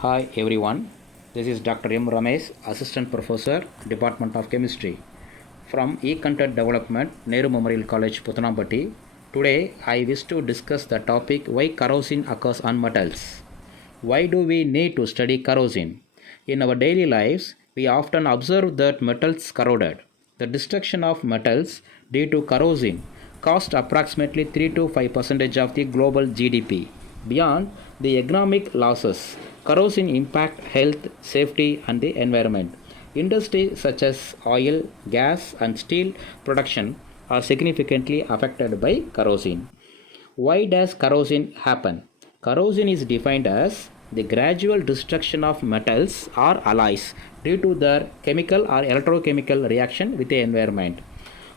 Hi everyone, this is Dr. M. Ramesh, Assistant Professor, Department of Chemistry from E-Content Development, Nehru Memorial College, Puthanambatti. Today I wish to discuss the topic why corrosion occurs on metals. Why do we need to study corrosion? In our daily lives, we often observe that metals corroded. The destruction of metals due to corrosion cost approximately 3 to 5% of the global GDP. Beyond the economic losses, corrosion impact health, safety, and the environment. Industries such as oil, gas, and steel production are significantly affected by corrosion. Why does corrosion happen? Corrosion is defined as the gradual destruction of metals or alloys due to their chemical or electrochemical reaction with the environment.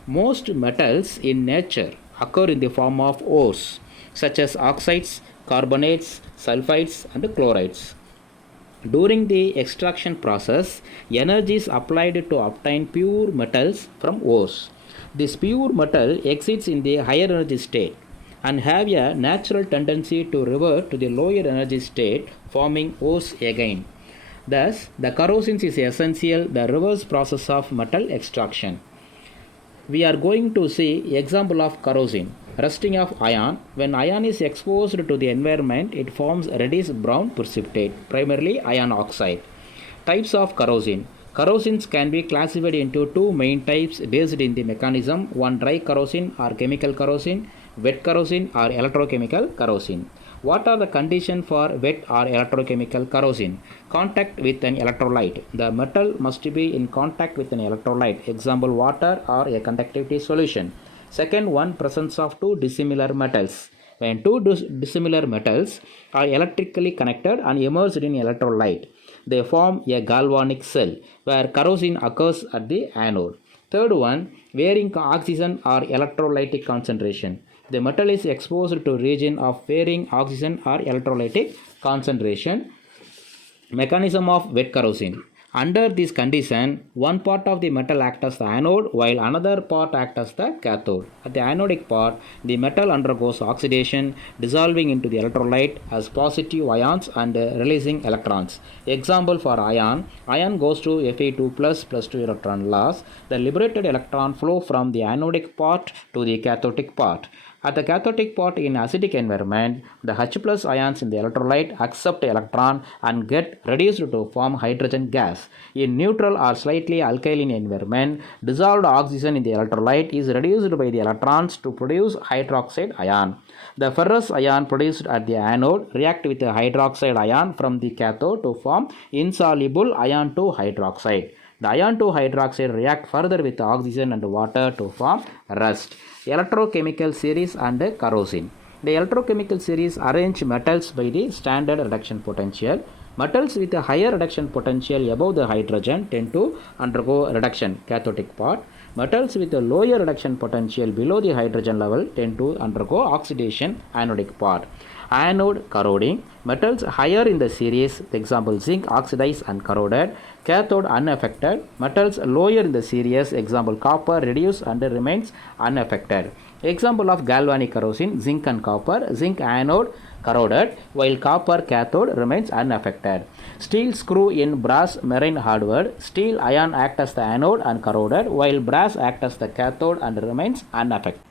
Most metals in nature occur in the form of ores such as oxides, carbonates, sulfides, and chlorides. During the extraction process, energy is applied to obtain pure metals from ores. This pure metal exits in the higher energy state and have a natural tendency to revert to the lower energy state, forming ores again. Thus, the corrosion is essential the reverse process of metal extraction. We are going to see example of corrosion. Rusting of iron. When iron is exposed to the environment, it forms reddish brown precipitate, primarily iron oxide. Types of corrosion. Corrosions can be classified into two main types based in the mechanism: one dry corrosion or chemical corrosion, wet corrosion or electrochemical corrosion. What are the conditions for wet or electrochemical corrosion? Contact with an electrolyte. The metal must be in contact with an electrolyte, example water or a conductivity solution. Second one, presence of two dissimilar metals. When two dissimilar metals are electrically connected and immersed in electrolyte, they form a galvanic cell where corrosion occurs at the anode. Third one, varying oxygen or electrolytic concentration. The metal is exposed to region of varying oxygen or electrolytic concentration. Mechanism of wet corrosion. Under this condition, one part of the metal acts as the anode while another part acts as the cathode. At the anodic part, the metal undergoes oxidation, dissolving into the electrolyte as positive ions and releasing electrons. Example for iron. Ion goes to Fe2 plus 2 electron loss. The liberated electron flow from the anodic part to the cathodic part. At the cathodic part in acidic environment, the H plus ions in the electrolyte accept electron and get reduced to form hydrogen gas. In neutral or slightly alkaline environment, dissolved oxygen in the electrolyte is reduced by the electrons to produce hydroxide ion. The ferrous ion produced at the anode react with the hydroxide ion from the cathode to form insoluble ion 2 hydroxide. The ion 2 hydroxide react further with oxygen and water to form rust. Electrochemical series and corrosion. The electrochemical series arrange metals by the standard reduction potential. Metals with a higher reduction potential above the hydrogen tend to undergo reduction, cathodic part. Metals with a lower reduction potential below the hydrogen level tend to undergo oxidation, anodic part. Anode corroding. Metals higher in the series, example zinc oxidized and corroded. Cathode unaffected. Metals lower in the series, example copper reduced and remains unaffected. Example of galvanic corrosion, zinc and copper. Zinc anode corroded while copper cathode remains unaffected. Steel screw in brass marine hardware. Steel ion act as the anode and corroded while brass act as the cathode and remains unaffected.